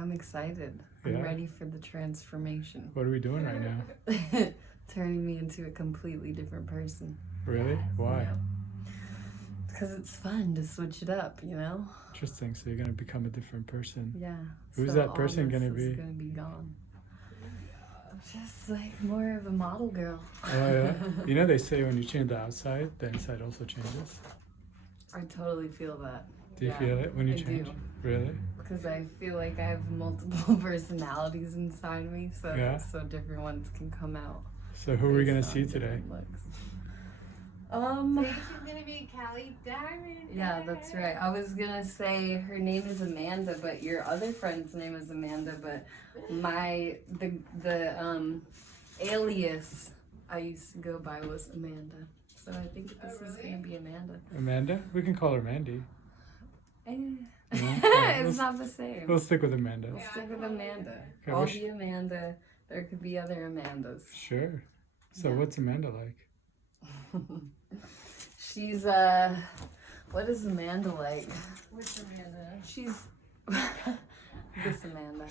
I'm excited. I'm ready for the transformation. What are we doing right now? Turning me into a completely different person. Really? Why? Yeah. Because it's fun to switch it up, you know? Interesting. So you're going to become a different person. Yeah. Who's so that person going to all this be? is going to be gone. Just like more of a model girl. Oh, yeah? You know, they say when you change the outside, the inside also changes. I totally feel that. Do you feel it when you change? Do. Really? Because I feel like I have multiple personalities inside me, so so different ones can come out. So who are we going to see today? Today she's gonna be Cali Diamond. Yeah, that's right. I was gonna say her name is Amanda, but your other friend's name is Amanda, but the alias I used to go by was Amanda. So I think this is gonna be Amanda. Amanda? We can call her Mandy. It's not the same. We'll stick with Amanda. We'll stick with Amanda. Okay, I'll be Amanda. There could be other Amandas. Sure. So what's Amanda like? She's what is Amanda like? What's Amanda? She's this Amanda.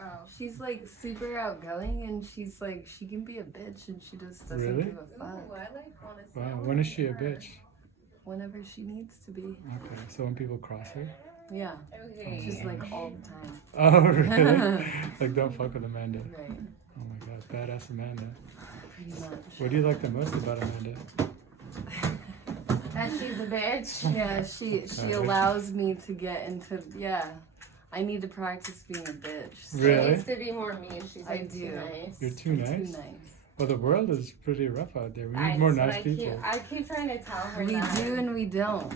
Oh. She's like super outgoing, and she's like, she can be a bitch, and she just doesn't Really? give a fuck. Ooh, I like honestly. Wow, when is she a bitch? Whenever she needs to be. Okay, so when people cross her? Yeah. Okay. She's like all the time. Oh, really? Like, don't fuck with Amanda. Right. Oh my god, badass Amanda. Pretty much. What do you like the most about Amanda? That she's a bitch. Yeah, she allows me to get into, I need to practice being a bitch. So Really? She needs to be more mean. She's I like do. too nice. You're too nice? Too nice. Well, the world is pretty rough out there. We need more nice people. I keep trying to tell her We that. do and we don't.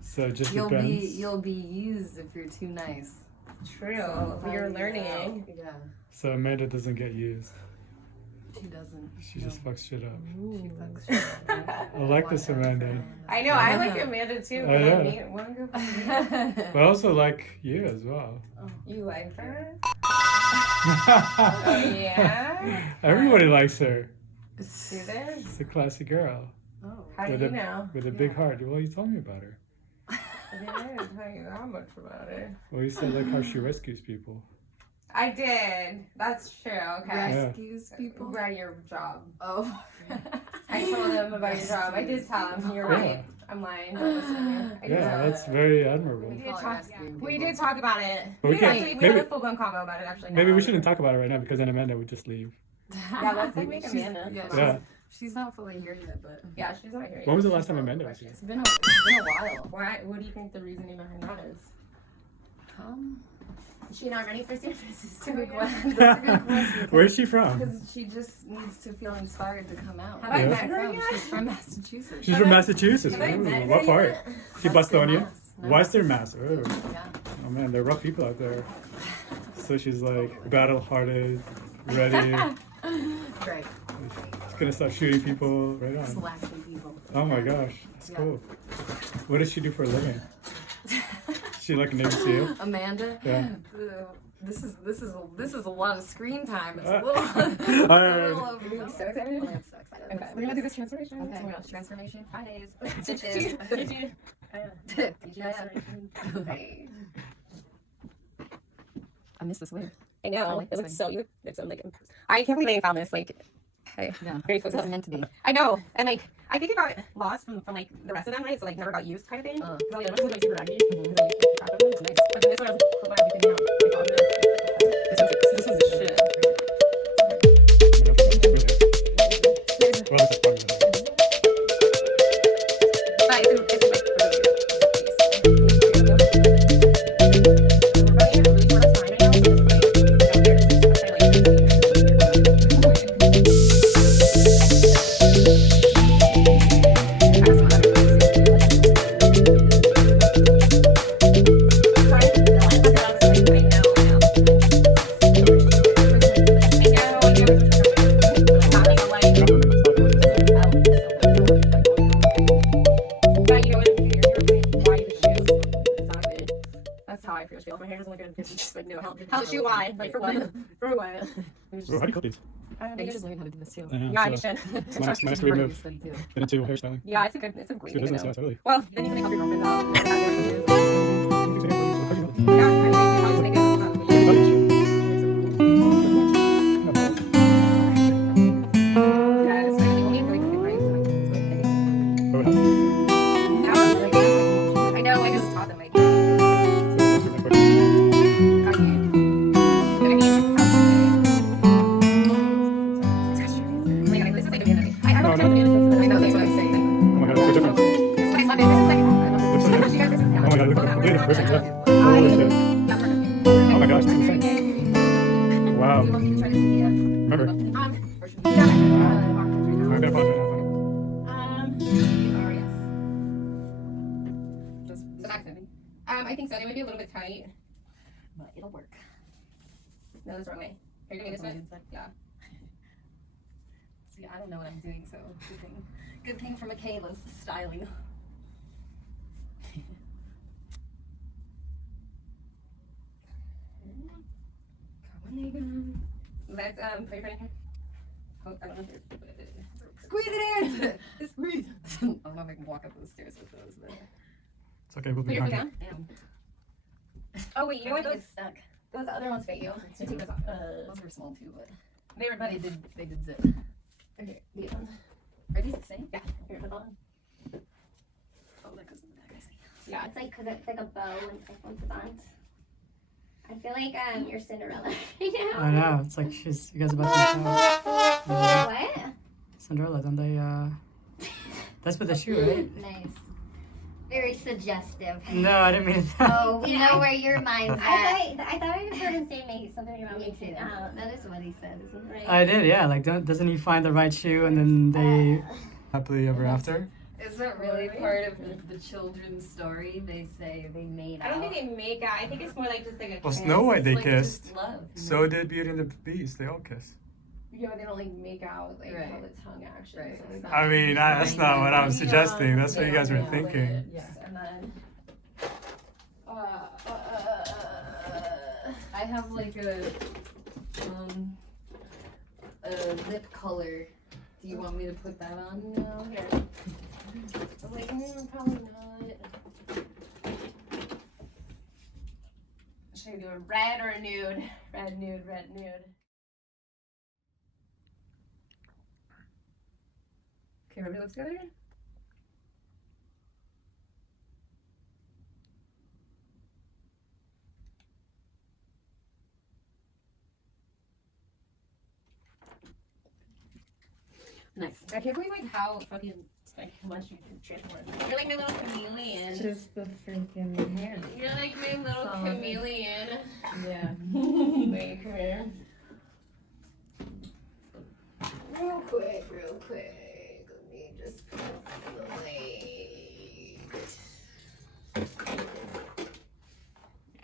So it just You'll depends. be used if you're too nice. True. So You're learning. Yeah. So Amanda doesn't get used. She doesn't. She just fucks shit up. She fucks shit up. I like this Amanda. I know. I like Amanda too. Oh, But yeah. I mean, one group. But I also like you as well. You like her? Oh, Yeah. Everybody likes her. Do they? She's a classy girl. Oh. How do With you a, know? with a big heart. Well, you told me about her. I didn't tell you that much about her. Well, you said like how she rescues people. I did. That's true. Okay. Rescues people. Right, your job. Oh. I told him about your job. I did tell him. You're right. I'm lying. Don't listen to me. I did Yeah, tell that's him. very admirable. We did talk about it. But we We can't- actually we maybe- had a full blown convo about it actually. Maybe now. we shouldn't talk about it right now because then Amanda would just leave. Yeah, let's like make Amanda. Yeah. She's not fully here yet, but Yeah, she's not here. When was the last time Amanda was here? it's been a while. Why? What do you think the reasoning behind that is? Is she not ready for services? That's a good question. That's a good question. Where's she from? Because she just needs to feel inspired to come out. Have I Yeah. met her yet? She's from Massachusetts. She's from Massachusetts. Have I Ooh, met her what part? yet? She Bostonia? Mass. No. Western Mass. Oh. Yeah. Oh man, they're rough people out there. So she's like battle-hearted, ready. Great. She's gonna start shooting people right on. Slashing people. Oh my gosh, that's cool. What does she do for a living? She like a Navy SEAL? Amanda. Yeah. This is a lot of screen time. It's a little. Alright. I'm so excited. Okay, we're gonna do this transformation. Okay. Oh my gosh. Transformation Fridays. I miss this wig. I know. like It this looks so you. It's so like. I can't believe I found this. Like, hey, Yeah. very close. It's meant to be. I know, and like I think it got lost from like the rest of them, right? So like never got used kind of thing. Because all the other ones were like super raggy. Because I used to crap of them. It's nice. But then this one I was like, put everything out. Like, all this. This is shit. Well, this is part of it. But it's like my hair doesn't look good because you just like knew how to shoot why. Like for what? For what? It was Well, how do you cook these? You should learn how to do this too. I know, yeah, you so should. my next career move into hairstyling. Yeah, it's a great It's thing good to business, know. yeah, totally. Well, then you can make up your girlfriend. You can say, Yeah, I mean, how you make it. right. But it'll work. No, that's the wrong way. Are you doing this way? Yeah. See, I don't know what I'm doing, so good thing. Good thing for Makaela's styling. Let's put your friend in here. Oh, I don't know if you're... Squeeze it in! Squeeze! I don't know if I can walk up those stairs with those, but... It's okay, we'll Put be your foot hungry. down. Oh wait, you know what? Those stuck. Those other ones fit you. So take those off. Those were small too, but They were they did zip. Okay, these ones. Are these the same? Yeah, here, put on. Oh, that goes in the back. I see. Yeah, It's like because it's like a bow and it's on. I feel like you're Cinderella. I know, it's like you guys about to What? Cinderella, don't they, that's with the shoe, right? Nice. Very suggestive. No, I didn't mean that. Oh, we know where your mind's at. I thought I just heard him say make something about Me me too. That is what he said, isn't it? I did, yeah, like, doesn't he find the right shoe and then they happily ever after? Is that really part of the children's story? They say they made I don't out. think they make out. I think it's more like just like a Well, kiss. Snow White they Like kissed. just love. So did Beauty and the Beast, they all kiss. You know, they don't like make out like Right. all the tongue action. Right. So it's not- I mean, that's not what I'm suggesting, that's what you guys were Yeah, thinking. lips, and then I have like a lip color. Do you want me to put that on? no, here. I'm like, probably not. Should I do a red or a nude? Red, nude, red, nude. Okay, rub your lips together. Nice. I can't believe like how fucking like much you can transform. You're like my little chameleon. Just the freaking hair. You're like my little Solid. chameleon. Yeah. Wait, come here. Real quick. Let me just put the light.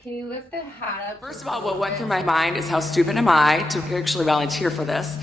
Can you lift the hat up? First of all, what went through my mind is how stupid am I to actually volunteer for this?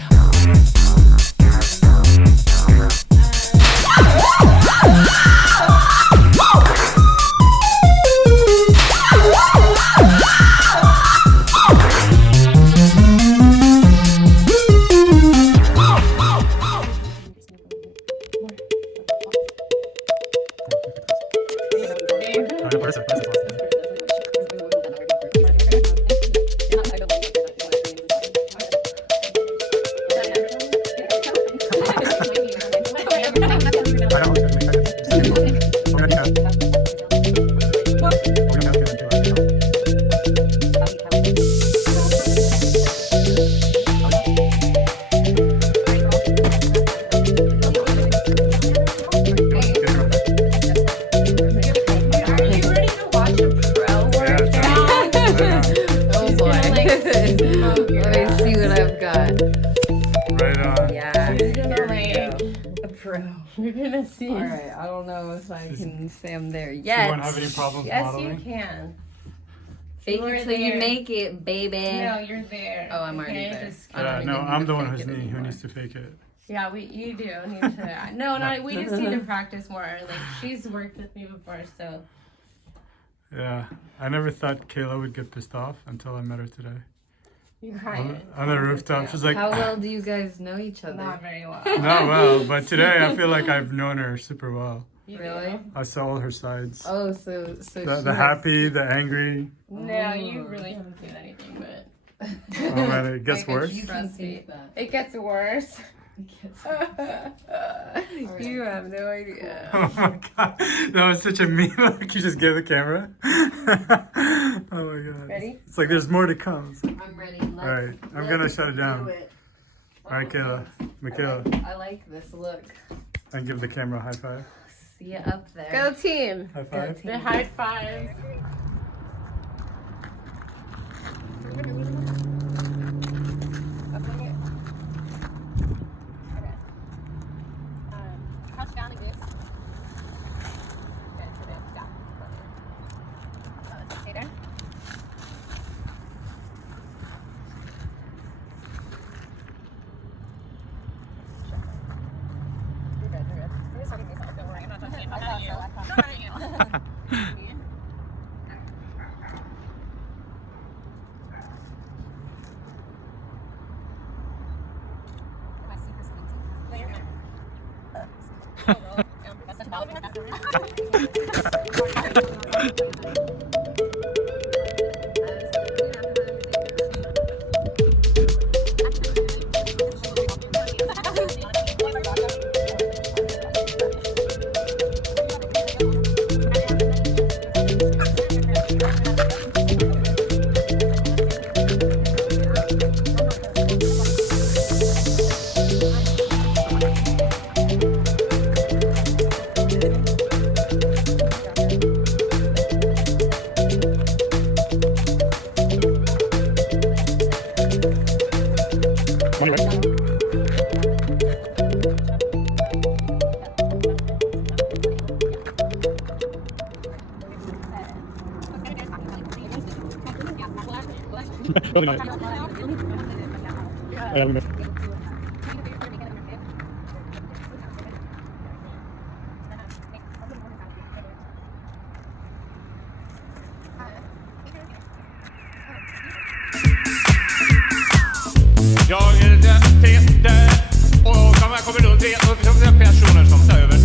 Oh boy. Let me see what I've got. Right on. Yeah. You're gonna like A pro. you're gonna see. Alright, I don't know if I can say I'm there You yet. won't have any problems Yes, modeling? you can. Fake You were it till you there. make it, baby. No, you're there. Oh, I'm already Okay, there. just- I don't even No, need I'm to the one fake it who anymore. needs to fake it. Yeah, you do need to. No, we just need to practice more. Like she's worked with me before, so Yeah, I never thought Kayla would get pissed off until I met her today. you On kind on the rooftop, she's like, How well do you guys know each other? not very well. not well, but today I feel like I've known her super well. You Really? do. I saw all her sides. Oh, so The she the has- happy, the angry. No, you really haven't seen anything, but Oh man, it gets Like, worse. You can Trust me. see that. it gets worse. Alright. You have no idea. Oh my god, that was such a mean look. You just gave the camera. Oh my god. Ready? It's like there's more to come. I'm ready. Let's, Alright, I'm gonna shut it down. do it. Alright, Kayla, Makaela, I like this look. and give the camera a high five. See ya up there. Go team. High five. The high fives. Crouch down like this. Okay, sit down. Stay there. Money, right? Probably not. I haven't missed. Jag är där och de här kommer runt 3 personer som tar över